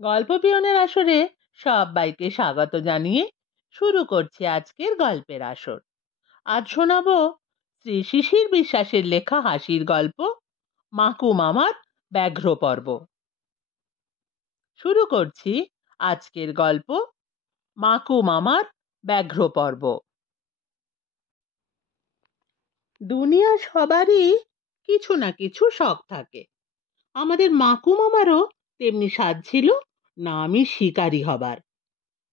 গল্প পিয়নের আসরে সবাইকে স্বাগত জানিয়ে শুরু করছি আজকের গল্পের আসর। আজ শোনাবো শ্রী শিশির বিশ্বাসের লেখা হাসির গল্প মাকু মামার ব্যাঘ্র পর্ব। শুরু করছি আজকের গল্প মাকু মামার ব্যাঘ্র পর্ব। দুনিয়া সবারই কিছু না কিছু শখ থাকে। আমাদের মাকু মামারও তেমনি স্বাদ ছিল নামই শিকারী হবার।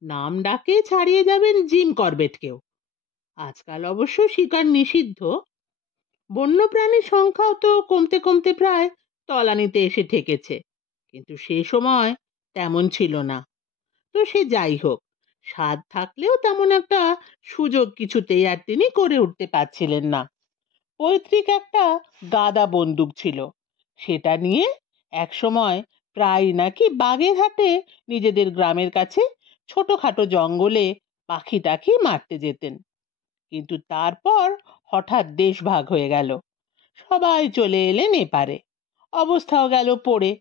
নাম ডাকে ছাড়িয়ে যাবেন জিম করবেটকেও। আজকাল অবশ্য শিকার নিষিদ্ধ। বন্যপ্রাণীর সংখ্যাও তো কমতে কমতে প্রায় তলানিতে এসে ঠেকেছে, কিন্তু সেই সময় তেমন ছিল না। তো সে যাই হোক, স্বাদ থাকলেও তেমন একটা সুযোগ কিছুতেই আর তিনি করে উঠতে পারছিলেন না। পৈতৃক একটা গাদা বন্দুক ছিল, সেটা নিয়ে একসময় প্রায় নাকি বাগেরহাটে নিজেদের গ্রামের কাছে ছোটখাটো জঙ্গলে পাখি টাখি মারতে যেতেন। কিন্তু তারপর হঠাৎ দেশ ভাগ হয়ে গেল, সবাই চলে এলেন এপারে, অবস্থাও গেল পড়ে।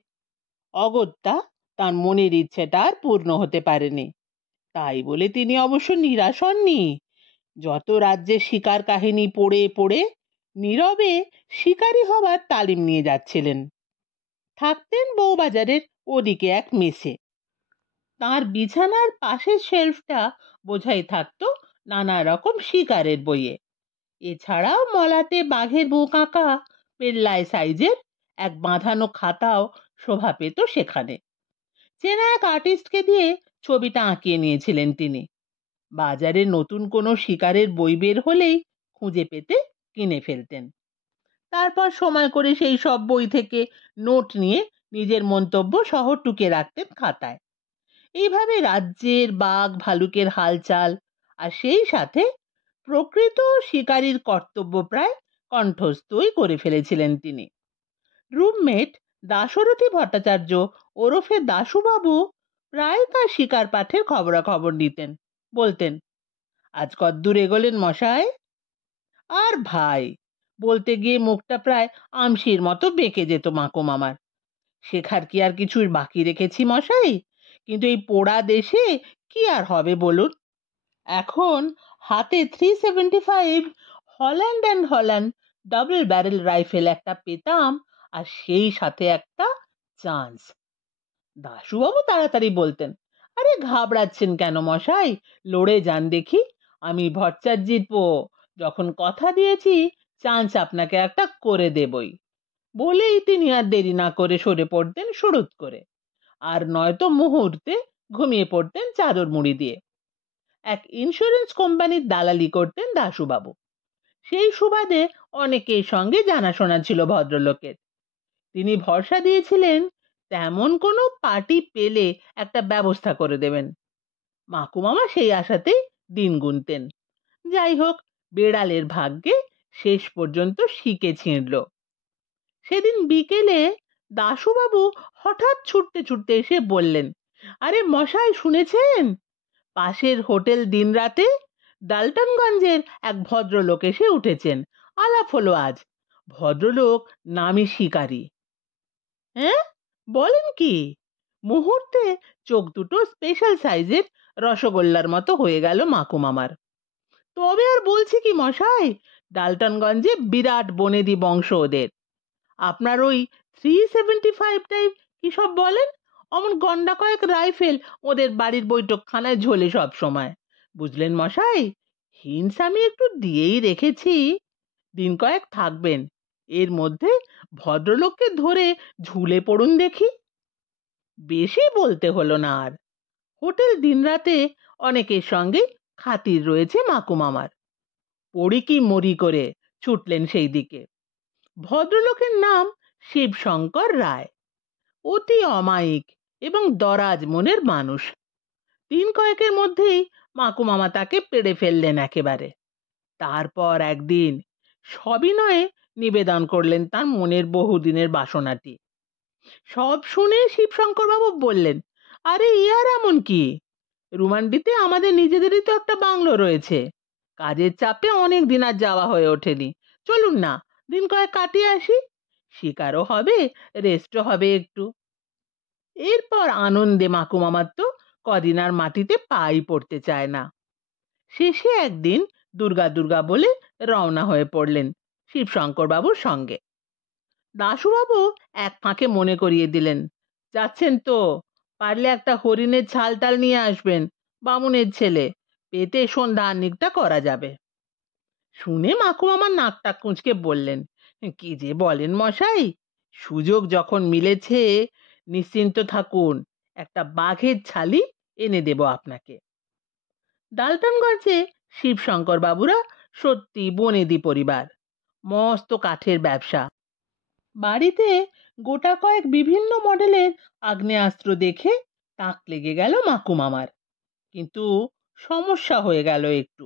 অগত্যা তার মনের ইচ্ছেটা আর পূর্ণ হতে পারেনি। তাই বলে তিনি অবশ্য নিরাশ হননি। যত রাজ্যে শিকার কাহিনী পড়ে পড়ে নীরবে শিকারী হবার তালিম নিয়ে যাচ্ছিলেন। থাকতেন বউবাজারের ওদিকে এক মেসে। তার বিছানার পাশের শেলফটা বোঝাই থাকতো নানা রকম শিকারের বইয়ে। এছাড়াও মলাতে বাঘের বুক আঁকা পেল্লায় সাইজের এক বাঁধানো খাতাও শোভা পেত সেখানে। চেনা এক আর্টিস্টকে দিয়ে ছবিটা আঁকিয়ে নিয়েছিলেন তিনি। বাজারে নতুন কোনো শিকারের বই বের হলেই খুঁজে পেতে কিনে ফেলতেন। তারপর সময় করে সেই সব বই থেকে নোট নিয়ে নিজের মন্তব্য সহ টুকে রাখতেন খাতায়। এইভাবে রাজ্যের বাঘ ভালুকের হালচাল আর সেই সাথে প্রকৃত শিকারীর কর্তব্য প্রায় কণ্ঠস্থই করে ফেলেছিলেন তিনি। রুমমেট দাশরথী ভট্টাচার্য ওরফে দাশুবাবু প্রায় তার শিকার পাঠের খবরাখবর নিতেন। বলতেন, আজ কদ্দূর এগোলেন মশাই? আর ভাই, বলতে গিয়ে মুখটা প্রায় আমশির মতো বেঁকে যেত মাকু মামার। শেখার কি আর কিছুর বাকি রেখেছি মশাই? কিন্তু এই পোড়া দেশে কি আর হবে বলুন। এখন হাতে 375 Holland and Holland double barrel rifle একটা পেতাম, আর সেই সাথে একটা চান্স। দাশুবাবু তাড়াতাড়ি বলতেন, আরে ঘাবড়াচ্ছেন কেন মশাই, লড়ে যান দেখি, আমি ভট্টাচার্য জিতবো। যখন কথা দিয়েছি চান্স আপনাকে একটা করে দেবই। বলেই তিনি আর দেরি না করে সরে পড়তেন সুড়ুত করে, আর নয়তো মুহূর্তে ঘুমিয়ে পড়তেন চাদর মুড়ি দিয়ে। এক ইন্স্যুরেন্স কোম্পানির দালালি করতেন দাশুবাবু। সেই সুবাদে অনেকের সঙ্গে জানাশোনা ছিল ভদ্রলোকের। তিনি ভরসা দিয়েছিলেন তেমন কোনো পার্টি পেলে একটা ব্যবস্থা করে দেবেন। মাকুমামা সেই আশাতেই দিন গুনতেন। যাই হোক, বেড়ালের ভাগ্যে শেষ পর্যন্ত শিকে ছিঁড়ল। সেদিন বিকেলে দাশুবাবু হঠাৎ ছুটতে ছুটতে এসে বললেন, আরে মশাই শুনেছেন, পাশের হোটেল দিনরাতে ডালটনগঞ্জের এক ভদ্রলোক এসে উঠেছেন। আলাপ হলো আজ। ভদ্রলোক নামি শিকারী। হ্যাঁ, বলেন কি? মুহূর্তে চোখ দুটো স্পেশাল সাইজের রসগোল্লার মতো হয়ে গেল মাকু মামার। তবে আর বলছি কি মশাই, ডালটনগঞ্জে বিরাট বনেদি বংশ ওদের। আপনার ওই 375টাই কি সব বলেন, অমন গন্ডা কয়েক রাইফেল ওদের বাড়ির বৈঠকখানায় ঝোলে সব সময়। বুঝলেন মশাই, হিন্স আমি একটু দিয়েই রেখেছি। দিন কয়েক থাকবেন, এর মধ্যে ভদ্রলোককে ধরে ঝুলে পড়ুন দেখি। বেশি বলতে হলো না আর। হোটেল দিনরাতে অনেকের সঙ্গে খাতির রয়েছে মাকু মামার। পড়ি কি মরি করে ছুটলেন সেই দিকে। ভদ্রলোকের নাম শিবশঙ্কর রায়। অতি অমায়িক এবং দরাজ মনের মানুষ। দিন কয়েকের মধ্যেই মাকু মামা তাকে পেড়ে ফেললেন একেবারে। তারপর একদিন সবিনয়ে নিবেদন করলেন তার মনের বহুদিনের বাসনাটি। সব শুনে শিবশঙ্কর বাবু বললেন, আরে ইয়ার এমন কি, রুমান্ডিতে আমাদের নিজেদেরই তো একটা বাংলো রয়েছে। কাজের চাপে অনেক দিন আর যাওয়া হয়ে ওঠেনি। চলুন না, দিন কয়েক কাটিয়ে আসি, শিকারও হবে, রেস্টও হবে একটু। এরপর আনন্দে মাকুমামার তো কদিন আর মাটিতে পাই পড়তে চায় না। শেষে একদিন দুর্গা দুর্গা বলে রওনা হয়ে পড়লেন শিবশঙ্কর বাবুর সঙ্গে। দাশুবাবু এক ফাঁকে মনে করিয়ে দিলেন, যাচ্ছেন তো, পারলে একটা হরিণের ছাল টাল নিয়ে আসবেন, বামুনের ছেলে, পেটে সন্ধ্যা আহ্নিকটা করা যাবে। শুনে মাকুমামার নাকটা কুঁচকে বললেন, কি যে বলেন মশাই, সুযোগ যখন মিলেছে নিশ্চিন্ত থাকুন, একটা বাঘের ছালি এনে দেব আপনাকে। ডালটনগঞ্জে শিবশঙ্কর বাবুরা সত্যি বনেদি পরিবার, মস্ত কাঠের ব্যবসা। বাড়িতে গোটা কয়েক বিভিন্ন মডেলের আগ্নেয়াস্ত্র দেখে তাক লেগে গেল মাকুমামার। কিন্তু সমস্যা হয়ে গেল একটু।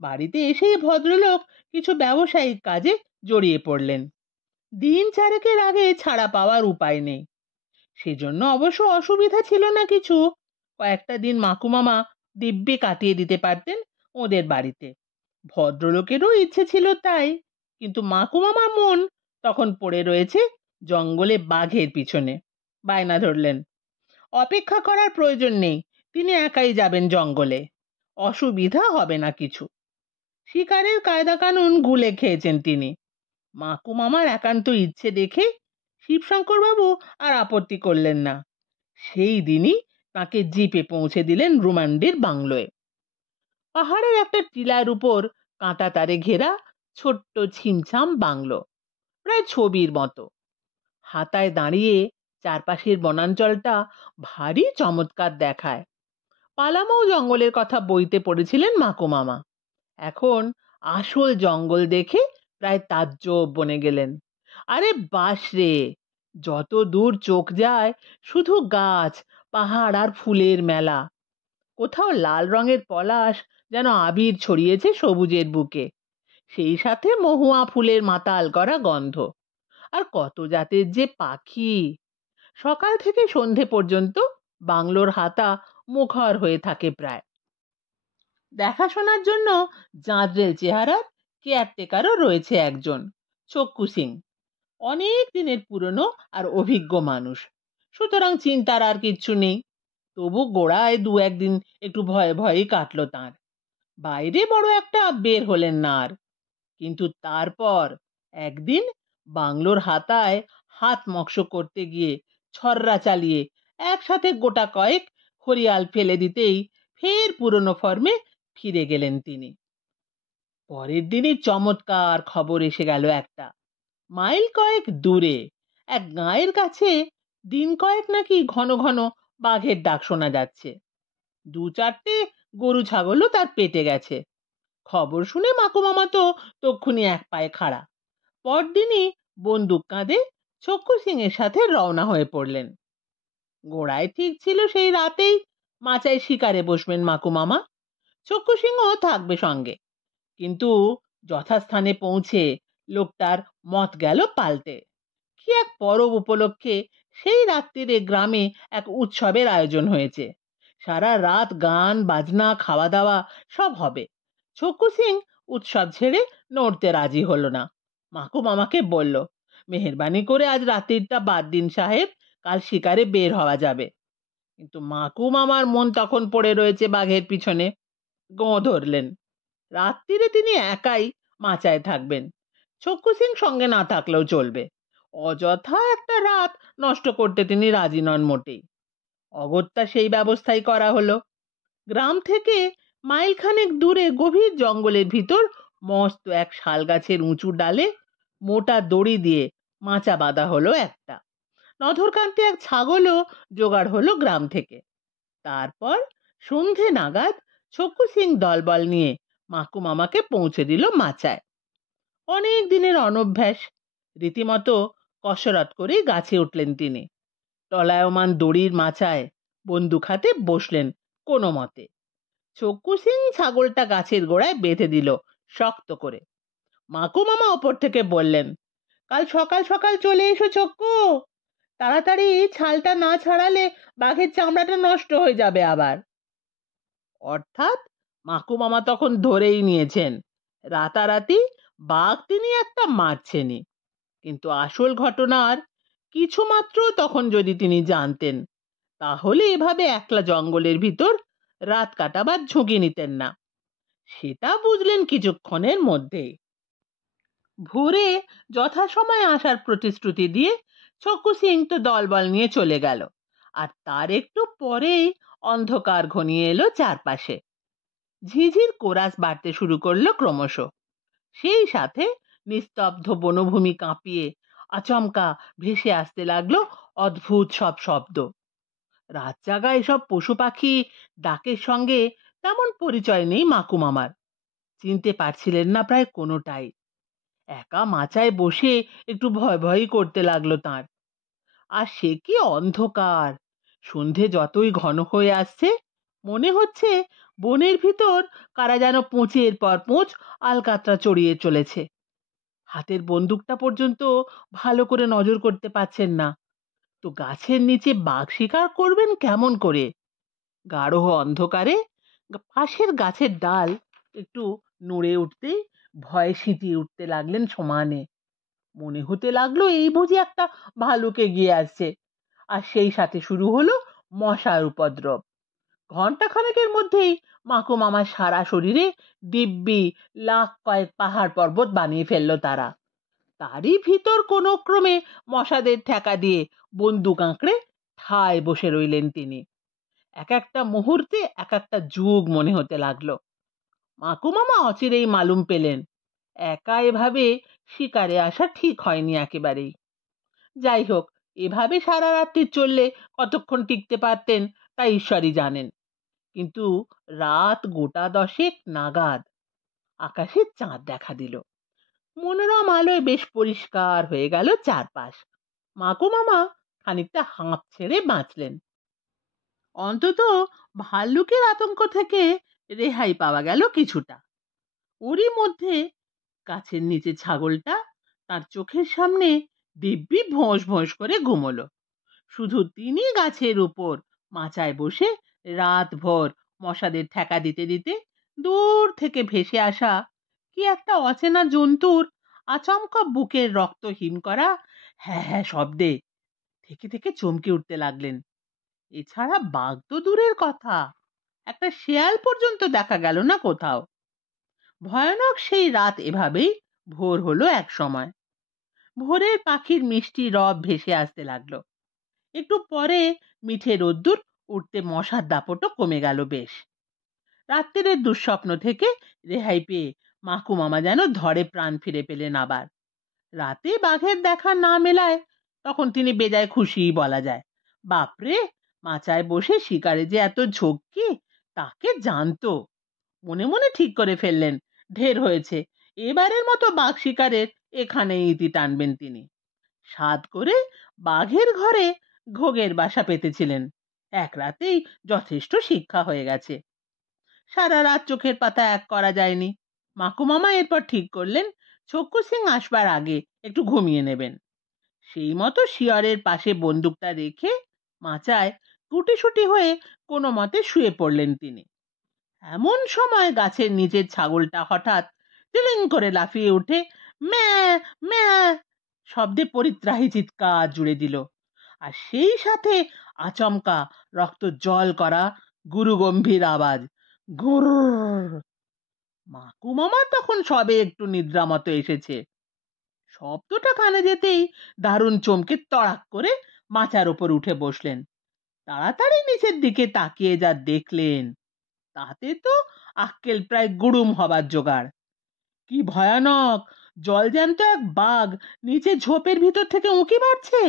বাড়িতে এসেই ভদ্রলোক কিছু ব্যবসায়িক কাজে জড়িয়ে পড়লেন। দিন চারেকের আগে ছাড়া পাওয়ার উপায় নেই। সেজন্য অবশ্য অসুবিধা ছিল না কিছু। কয়েকটা দিন মাকুমামা দিব্যি কাটিয়ে দিতে পারতেন ওদের বাড়িতে। ভদ্রলোকেরও ইচ্ছে ছিল তাই, কিন্তু মাকুমামার মন তখন পড়ে রয়েছে জঙ্গলে বাঘের পিছনে। বায়না ধরলেন, অপেক্ষা করার প্রয়োজন নেই, তিনি একাই যাবেন জঙ্গলে, অসুবিধা হবে না কিছু। শিকারের কায়দা কানুন গুলে খেয়েছেন তিনি। মাকুমামার একান্ত ইচ্ছে দেখে শিবশঙ্কর বাবু আর আপত্তি করলেন না। সেই দিনই তাকে জিপে পৌঁছে দিলেন রুমান্ডির বাংলোয়। পাহাড়ের একটা টিলার উপর কাঁটা তারে ঘেরা ছোট্ট ছিমছাম বাংলো, প্রায় ছবির মতো। হাতায় দাঁড়িয়ে চারপাশের বনাঞ্চলটা ভারী চমৎকার দেখায়। পালামৌ জঙ্গলের কথা বইতে পড়েছিলেন মাকুমামা। এখন আসল জঙ্গল দেখে প্রায় তাজ্জব বনে গেলেন। আরে বাস রে, যত দূর চোখ যায় শুধু গাছ, পাহাড় আর ফুলের মেলা। কোথাও লাল রঙের পলাশ যেন আবির ছড়িয়েছে সবুজের বুকে, সেই সাথে মহুয়া ফুলের মাতাল করা গন্ধ। আর কত জাতের যে পাখি! সকাল থেকে সন্ধে পর্যন্ত বাংলোর হাতা মুখর হয়ে থাকে প্রায়। দেখাশোনার জন্য জাঁদরেল চেহারার কেয়ারটেকারও রয়েছে একজন, চক্কু সিং। অনেক দিনের পুরনো আর অভিজ্ঞ মানুষ, সুতরাং চিন্তার আর কিচ্ছু নেই। তবু গোড়ায় দু একদিন একটু ভয়ে ভয়েই কাটলো তাঁর। বাইরে বড় একটা বের হলেন না আর। কিন্তু তারপর একদিন বাংলোর হাতায় হাত মক্স করতে গিয়ে ছররা চালিয়ে একসাথে গোটা কয়েক হরিয়াল ফেলে দিতেই ফের পুরনো ফর্মে ফিরে গেলেন তিনি। পরের দিনই চমৎকার খবর এসে গেল একটা। মাইল কয়েক দূরে এক গাঁয়ের কাছে দিন কয়েক নাকি ঘন ঘন বাঘের ডাক শোনা যাচ্ছে। দু চারটে গরু ছাগলও তার পেটে গেছে। খবর শুনে মাকুমামা তো তক্ষুনি এক পায়ে খাড়া। পরদিনই বন্দুক কাঁধে চক্কু সিং এর সাথে রওনা হয়ে পড়লেন। গোড়ায় ঠিক ছিল সেই রাতেই মাচায় শিকারে বসবেন মাকুমামা, চক্কু সিংও থাকবে সঙ্গে। কিন্তু যথাস্থানে পৌঁছে লোকটার মত গেল পাল্টে। কি এক পরব উপলক্ষে সেই রাত্রিরে গ্রামে এক উৎসবের আয়োজন হয়েছে। সারা রাত গান বাজনা খাওয়া দাওয়া সব হবে। চক্কু সিং উৎসব ছেড়ে নড়তে রাজি হলো না। মাকুমামাকে বলল, মেহেরবানি করে আজ রাত্রিটা বাদ দিন সাহেব, কাল শিকারে বের হওয়া যাবে। কিন্তু মাকুমামার মন তখন পড়ে রয়েছে বাঘের পিছনে। গোঁ ধরলেন, রাত্রিরে তিনি একাই মাচায় থাকবেন, চক্কু সিং সঙ্গে না থাকলেও চলবে। অযথা একটা রাত নষ্ট করতে তিনি রাজি নন মোটেই। অগত্যা সেই ব্যবস্থাই করা হলো। গ্রাম থেকে মাইলখানেক দূরে গভীর জঙ্গলের ভিতর মস্ত এক শাল গাছের উঁচু ডালে মোটা দড়ি দিয়ে মাচা বাঁধা হলো একটা। নধরকান্তি এক ছাগলও জোগাড় হলো গ্রাম থেকে। তারপর সন্ধে নাগাদ চক্কু সিং দলবল নিয়ে মাকুমামাকে পৌঁছে দিল মাচায়। অনেক দিনের অনভ্যাস, রীতিমতো কসরত করে গাছে উঠলেন তিনি। টলায়মান দড়ির মাচায় বন্দুক হাতে বসলেন কোনো মতে। চক্কু সিং ছাগলটা গাছের গোড়ায় বেঁধে দিল শক্ত করে। মাকুমামা ওপর থেকে বললেন, কাল সকাল সকাল চলে এসো চক্কু, তাড়াতাড়ি ছালটা না ছাড়ালে বাঘের চামড়াটা নষ্ট হয়ে যাবে আবার। অর্থাৎ মাকুমামা তখন ধরেই নিয়েছেন রাতারাতি বাঘ তিনি একটা মারছেনই। কিন্তু আসল ঘটনার কিছুমাত্র তখন যদি তিনি জানতেন, তাহলে এভাবে একলা জঙ্গলের ভিতর রাত কাটাবার ঝুঁকি নিতেন না। সেটা বুঝলেন কিছুক্ষণের মধ্যেই। ভোরে যথাসময়ে আসার প্রতিশ্রুতি দিয়ে ছক্কু সিং তো দলবল নিয়ে চলে গেল, আর তার একটু পরেই অন্ধকার ঘনিয়ে এলো চারপাশে। ঝিঝির কোরাস বাড়তে শুরু করলো ক্রমশ। সেই সাথে নিস্তব্ধ বনভূমি কাঁপিয়ে আচমকা ভেসে আসতে লাগলো অদ্ভুত সব শব্দ। রাত জাগা এসব পশু পাখি ডাকের সঙ্গে তেমন পরিচয় নেই মাকুমামার। চিনতে পারছিলেন না প্রায় কোনোটাই। একা মাচায় বসে একটু ভয় ভয়ই করতে লাগলো তার। আর সে কি অন্ধকার! সন্ধে যতই ঘন হয়ে আসছে, মনে হচ্ছে বনের ভিতর কারা যেন পোঁচের পর পোঁচ আলকাতরা চড়িয়ে চলেছে। হাতের বন্দুকটা পর্যন্ত ভালো করে নজর করতে পারছেন না। তো গাছের নিচে বাঘ শিকার করবেন কেমন করে? গাঢ় অন্ধকারে পাশের গাছের ডাল একটু নড়ে উঠতেই ভয়ে সিঁটিয়ে উঠতে লাগলেন সমানে। মনে হতে লাগলো এই বুঝি একটা ভালুক এগিয়ে আসছে। আর সেই সাথে শুরু হলো মশার উপদ্রব। ঘন্টা খানেকের মধ্যেই মাকু মামার সারা শরীরে দিব্যি লাখ কয়েক পাহাড় পর্বত বানিয়ে ফেললো তারা। তারই ভিতর কোনো ক্রমে মশাদের ঠেকা দিয়ে বন্দুক আঁকড়ে ঠায় বসে রইলেন তিনি। এক একটা মুহূর্তে এক একটা যুগ মনে হতে লাগলো। মাকু মামা অচিরেই মালুম পেলেন, একা এভাবে শিকারে আসা ঠিক হয়নি একেবারেই। যাই হোক, এভাবে সারা রাত্রি চললে কতক্ষণ টিকতে পারতেন তা ঈশ্বরই জানেন। কিন্তু রাত গোটা 10 নাগাদ আকাশে চাঁদ দেখা দিল। মনোরম আলোয় বেশ পরিষ্কার হয়ে গেল চারপাশ। মাকু মামা খানিকটা হাঁপ ছেড়ে বাঁচলেন। অন্তত ভাল্লুকের আতঙ্ক থেকে রেহাই পাওয়া গেল কিছুটা। ওরই মধ্যে গাছের নিচে ছাগলটা তার চোখের সামনে দিব্যি ভোঁস ভোঁস করে ঘুমোলো। শুধু তিনি গাছের উপর মাচায় বসে রাতভর মশাদের ঠেকা দিতে দিতে দূর থেকে ভেসে আসা কি একটা অচেনা জন্তুর আচমকা বুকের রক্ত হিম করা হ্যাঁ হ্যাঁ শব্দে থেকে থেকে চমকে উঠতে লাগলেন। এছাড়া বাঘ তো দূরের কথা, একটা শেয়াল পর্যন্ত দেখা গেল না কোথাও। ভয়ানক সেই রাত এভাবেই ভোর হলো এক সময়। ভোরের পাখির মিষ্টি রব ভেসে আসতে লাগলো। একটু পরে মিঠে রোদ্দুর উঠতে মশার দাপটও কমে গেল বেশ। রাত্রির দুঃস্বপ্ন থেকে রেহাই পেয়ে মাকু মামা যেন ধরে প্রাণ ফিরে পেলেন আবার। রাতে বাঘের দেখা না মেলায় তখন তিনি বেজায় খুশি বলা যায়। বাপরে, মাচায় বসে শিকারে যে এত ঝক্কি তাকে জানতো। মনে মনে ঠিক করে ফেললেন, ঢের হয়েছে, এবারের মতো বাঘ শিকারের এখানেই ইতি টানবেন তিনি। সাধ করে বাঘের ঘরে ঘোগের বাসা পেতেছিলেন। এক রাতেই যথেষ্ট শিক্ষা হয়ে গেছে। সারা রাত চোখের পাতা এক করা যায়নি। মাকু মামা এরপর ঠিক করলেন ছক্কু সিং আসবার আগে একটু ঘুমিয়ে নেবেন। সেই মতো শিয়রের পাশে বন্দুকটা রেখে মাচায় গুটিসুটি হয়ে কোনো মতে শুয়ে পড়লেন তিনি। এমন সময় গাছের নিচের ছাগলটা হঠাৎ টিলিং করে লাফিয়ে উঠে ম্যা ম্যা শব্দে পরিত্রাহী চিৎকার জুড়ে দিল। আর সেই সাথে আচমকা রক্ত জল করা গুরু গম্ভীর আওয়াজ, ঘুর। মাকু মামা তখন সবে একটু নিদ্রা মতো এসেছে। শব্দটা কানে যেতেই দারুণ চমকে তড়াক করে মাচার ওপর উঠে বসলেন। তাড়াতাড়ি নিচের দিকে তাকিয়ে যা দেখলেন, তাতে তো আক্কেল প্রায় গুড়ুম হবার জোগাড়। কি ভয়ানক! জলজ্যান্ত এক বাঘ নিচে ঝোপের ভিতর থেকে উঁকি মারছে।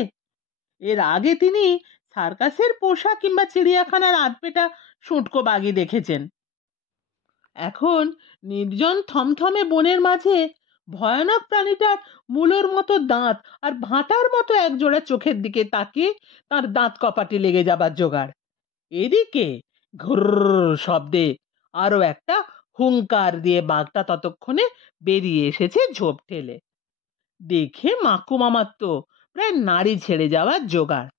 এর আগে তিনি সার্কাসের পোষা কিংবা চিড়িয়াখানার আধপেটা শুঁটকো বাঘই দেখেছেন। এখন নির্জন থমথমে বনের মাঝে ভয়ানক প্রাণীটার মূলোর মতো দাঁত আর ভাঁটার মতো একজোড়া চোখের দিকে তাকিয়ে তার দাঁত কপাটে লেগে যাবার জোগাড়। এদিকে ঘুর শব্দে আরো একটা হুংকার দিয়ে বাঘটা ততক্ষণে বেরিয়ে এসেছে ঝোপ ঠেলে। দেখে মাকু মামার তো প্রায় নাড়ি ছেড়ে যাওয়ার জোগাড়।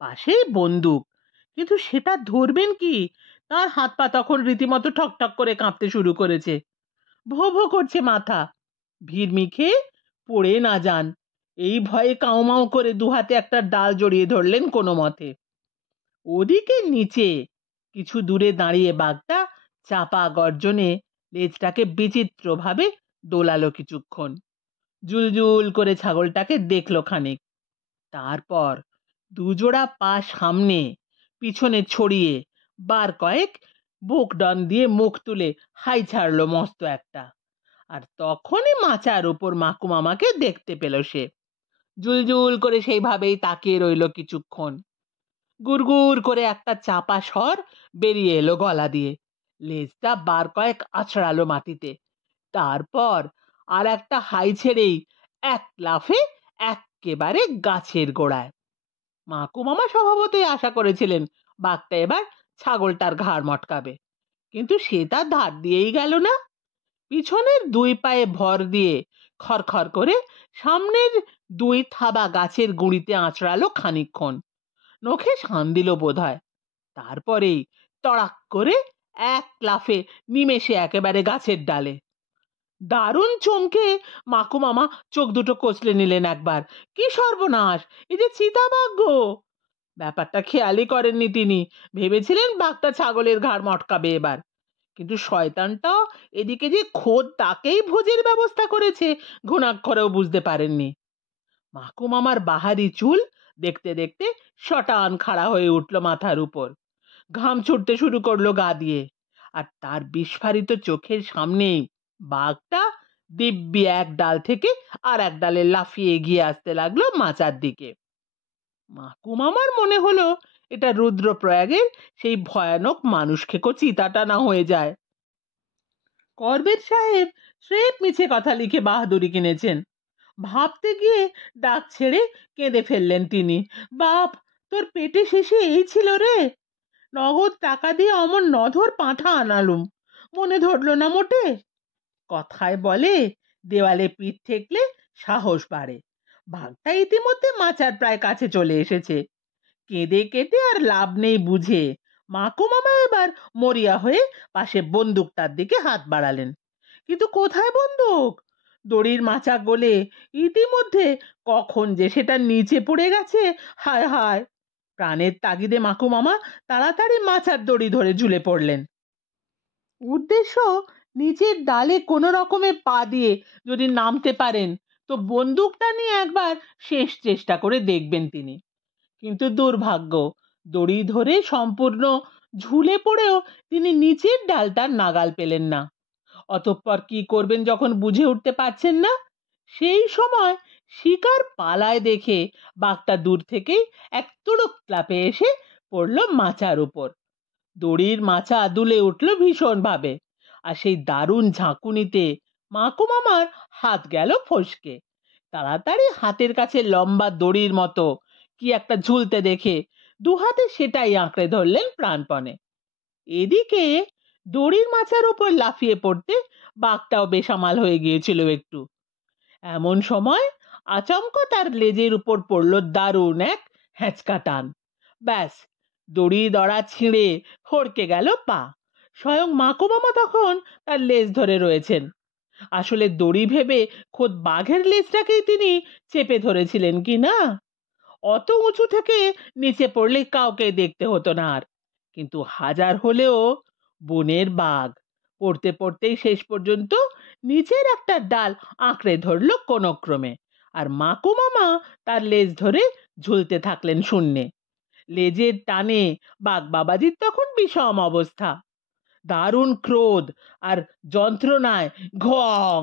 পাশেই বন্দুক, কিন্তু সেটা ধরবেন কি? তার হাত পা তখন রীতিমতো ঠক ঠক করে কাঁপতে শুরু করেছে। ভো ভো করছে মাথা। ভিড়মি খেয়ে পড়ে না যান এই ভয়ে কাউমাউ করে দুহাতে একটা ডাল জড়িয়ে ধরলেন কোনো মতে। ওদিকে নিচে কিছু দূরে দাঁড়িয়ে বাঘটা চাপা গর্জনে লেজটাকে বিচিত্র ভাবে দোলালো কিছুক্ষণ। জুলজুল করে ছাগলটাকে দেখলো খানিক, তারপর দুজোড়া পা সামনে পিছনে ছড়িয়ে বার কয়েক বুক ডান দিয়ে মুখ তুলে হাই ছাড়লো মস্ত একটা। আর তখনই মাচার উপর মাকু মামাকে দেখতে পেল সে। জুলজুল করে সেইভাবেই তাকিয়ে রইল কিছুক্ষণ। গুড়গুড় করে একটা চাপা স্বর বেরিয়ে এলো গলা দিয়ে, লেজটা বার কয়েক আছড়ালো মাটিতে, তারপর আর একটা হাই ছেড়েই এক লাফে একেবারে গাছের গোড়ায়। মাকু মামা স্বভাবতই আশা করেছিলেন বাঘটা এবার ছাগলটার ঘাড় মটকাবে, কিন্তু সে তার ধার দিয়েই গেল না। পিছনের দুই পায়ে ভর দিয়ে খরখর করে সামনের দুই থাবা গাছের গুঁড়িতে আঁচড়ালো খানিকক্ষণ, নখে শান দিল বোধহয়। তারপরেই তড়াক করে এক লাফে নিমেষে একেবারে গাছের ডালে। দারুণ চমকে মাকু মামা চোখ দুটো কচলে নিলেন একবার। কি সর্বনাশ, এই যে চিতাবাঘ গো! ব্যাপারটা খেয়ালই করেননি তিনি, ভেবেছিলেন বাঘটা ছাগলের ঘাড় মটকাবে এবার। কিন্তু শয়তানটা এদিকে যে খোদ তাকেই ভোজের ব্যবস্থা করেছে ঘুণাক্ষরেও বুঝতে পারেননি। মাকু মামার বাহারি চুল দেখতে দেখতে শটান খাড়া হয়ে উঠল মাথার উপর, ঘাম ছুটতে শুরু করলো গা দিয়ে। আর তার বিস্ফারিত চোখের সামনেই বাঘটা দিব্যি এক ডাল থেকে আর এক ডালে লাফিয়ে এগিয়ে আসতে লাগলো মাচার দিকে। মাকু মামার মনে হলো এটা রুদ্রপ্রয়াগের সেই ভয়ানক মানুষ খেকো চিতাটা না হয়ে যায়। করবেট সাহেব স্রেফ মিছে কথা লিখে বাহাদুরি কিনেছেন। ভাবতে গিয়ে ডাক ছেড়ে কেঁদে ফেললেন তিনি। বাপ, তোর পেটে শেষে এই ছিল রে! নগদ টাকা দিয়ে অমন নধর পাঁঠা আনালুম, মনে ধরলো না মোটে। কথায় বলে দেওয়ালে পিঠ ঠেকলে সাহস বাড়ে। ভাগটা ইতিমধ্যে মাচার প্রায় কাছে চলে এসেছে। কেঁদে কেটে আর লাভ নেই বুঝে মাকু মামা এবার মরিয়া হয়ে পাশে বন্দুকটার দিকে হাত বাড়ালেন। কিন্তু কোথায় বন্দুক? দড়ির মাচা গলে ইতিমধ্যে কখন যে সেটা নিচে পড়ে গেছে। হায় হায়! প্রাণের তাগিদে মাকু মামা তাড়াতাড়ি মাচার দড়ি ধরে ঝুলে পড়লেন। উদ্দেশ্য নিচের ডালে কোনো রকমে পা দিয়ে যদি নামতে পারেন তো বন্দুকটা নিয়ে একবার শেষ চেষ্টা করে দেখবেন তিনি। কিন্তু দুর্ভাগ্য, দড়ি ধরে সম্পূর্ণ ঝুলে পড়েও তিনি নিচের ডালটার নাগাল পেলেন না। অতঃপর কি করবেন যখন বুঝে উঠতে পারছেন না, সেই সময় শিকার পালায় দেখে বাঘটা দূর থেকেই এক তুড়ুক ক্লাপে এসে পড়ল মাচার উপর। দড়ির মাচা দুলে উঠল ভীষণ ভাবে, আর সেই দারুণ ঝাঁকুনিতে মাকু মামার হাত গেল ফসকে। তাড়াতাড়ি হাতের কাছে লম্বা দড়ির মতো কি একটা ঝুলতে দেখে দুহাতে সেটাই আঁকড়ে ধরলেন প্রাণপণে। এদিকে দড়ির মাচার উপর লাফিয়ে পড়তে বাঘটাও বেসামাল হয়ে গিয়েছিল একটু। এমন সময় আচমকা তার লেজের উপর পড়ল দারুণ এক হ্যাঁচকা টান। ব্যাস, দড়ি দড়া ছিঁড়ে ফড়কে গেল পা। স্বয়ং মাকু মামা তখন তার লেজ ধরে রয়েছেন। আসলে দড়ি ভেবে খোদ বাঘের লেজটাকেই তিনি চেপে ধরেছিলেন কি না। অত উঁচু থেকে নিচে পড়লে কাউকে দেখতে হতো না আর, কিন্তু হাজার হলেও বনের বাঘ। পড়তে পড়তেই শেষ পর্যন্ত নিচের একটা ডাল আঁকড়ে ধরলো কোনো ক্রমে, আর মাকু মামা তার লেজ ধরে ঝুলতে থাকলেন শূন্যে। লেজের টানে বাঘ বাবাজির তখন বিষম অবস্থা। দারুণ ক্রোধ আর যন্ত্রণায় ঘং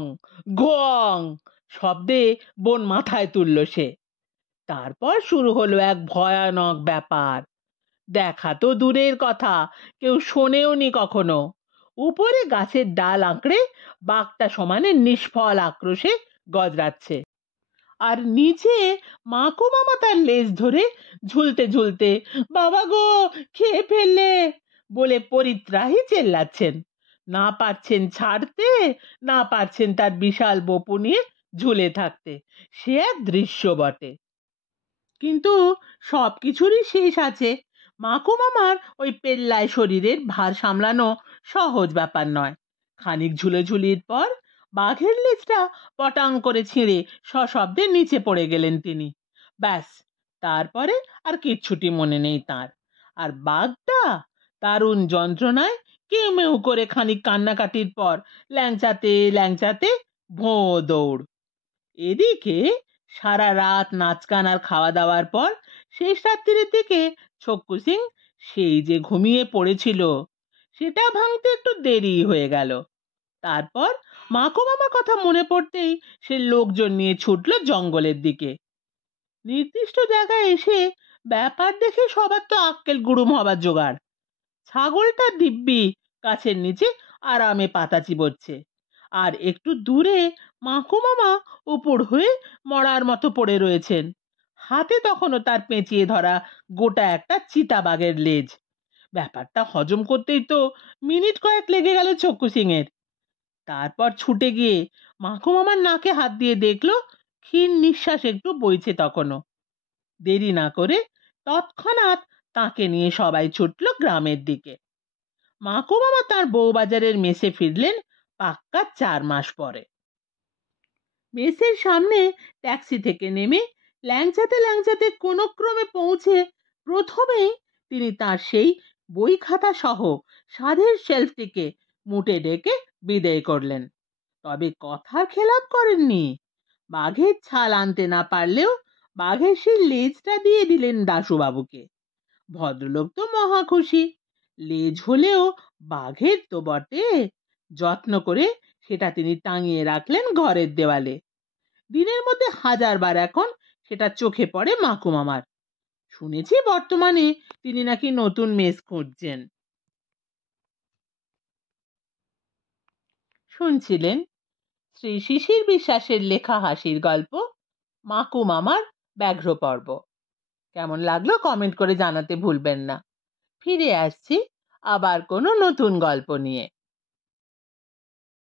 ঘং শব্দে বন মাথায় তুলল সে। তারপর শুরু হলো এক ভয়ানক ব্যাপার। দেখা তো দূরের কথা, কেউ শোনেও নি কখনো। উপরে গাছের ডাল আঁকড়ে বাঘটা সমানে নিষ্ফল আক্রোশে গজরাচ্ছে, আর নিচে মাকু মামা তার লেজ ধরে ঝুলতে ঝুলতে বাবা গো, খেয়ে ফেললে বলে পরিত্রাহী চেল্লাচ্ছেন। না পারছেন ছাড়তে, না পারছেন তার বিশাল বপু নিয়ে ঝুলে থাকতে। সে এক দৃশ্য বটে। কিন্তু সব কিছুরই শেষ আছে। মাকু মামার ওই পেল্লায় শরীরের ভার সামলানো সহজ ব্যাপার নয়। খানিক ঝুলোঝুলির পর বাঘের লেজটা পটাং করে ছিঁড়ে সশব্দে নিচে পড়ে গেলেন তিনি। ব্যাস, তারপরে আর কিচ্ছুটি মনে নেই তার। আর বাঘটা দারুণ যন্ত্রণায় কেউ করে খানিক কান্নাকাটির পর ল্যাংচাতে ল্যাংচাতে ভোঁ দৌড়। এদিকে সারা রাত নাচ গান আর খাওয়া দাওয়ার পর শেষ রাত্রির দিকে ছক্কু সিং সেই যে ঘুমিয়ে পড়েছিল, সেটা ভাঙতে একটু দেরি হয়ে গেল। তারপর মাকু মামার কথা মনে পড়তেই সে লোকজন নিয়ে ছুটলো জঙ্গলের দিকে। নির্দিষ্ট জায়গায় এসে ব্যাপার দেখে সবার তো আক্কেল গুড়ুম হবার জোগাড়। ছাগলটা দিব্যি গাছের নিচে আরামে পাতা চিবোচ্ছে, আর একটু দূরে মাকু মামা উপর হয়ে মরার মতো পড়ে রয়েছেন। হাতে তখনও তার পেঁচিয়ে ধরা গোটা একটা চিতাবাঘের লেজ। ব্যাপারটা হজম করতেই তো মিনিট কয়েক লেগে গেল ছক্কু সিং এর। তারপর ছুটে গিয়ে মাকু মামার নাকে হাত দিয়ে দেখলো ক্ষীণ নিঃশ্বাস একটু বইছে তখনও। দেরি না করে তৎক্ষণাৎ তাকে নিয়ে সবাই ছুটলো গ্রামের দিকে। মাকু মামা তার বউবাজারের মেসে ফিরলেন পাক্কা 4 মাস পরে। মেসের সামনে ট্যাক্সি থেকে নেমে ল্যাংচাতে ল্যাংচাতে কোনো ক্রমে পৌঁছে প্রথমেই তিনি তার সেই বই খাতা সহ সাধের শেলফটিকে মুটে ডেকে বিদায় করলেন। তবে কথার খেলাপ করেননি। বাঘের ছাল আনতে না পারলেও বাঘের সেই লেজটা দিয়ে দিলেন দাশুবাবুকে। ভদ্রলোক তো মহা খুশি। লেজ হলেও বাঘের তো বটে। যত্ন করে সেটা তিনি টাঙিয়ে রাখলেন ঘরের দেওয়ালে। দিনের মধ্যে 1000 বার এখন সেটা চোখে পড়ে মাকু মামার। শুনেছি বর্তমানে তিনি নাকি নতুন মেস খুঁজছেন। শুনছিলেন শ্রী শিশির বিশ্বাসের লেখা হাসির গল্প মাকু মামার ব্যাঘ্র পর্ব। কেমন লাগলো কমেন্ট করে জানাতে ভুলবেন না। ফিরে আসছি আবার কোনো নতুন গল্প নিয়ে।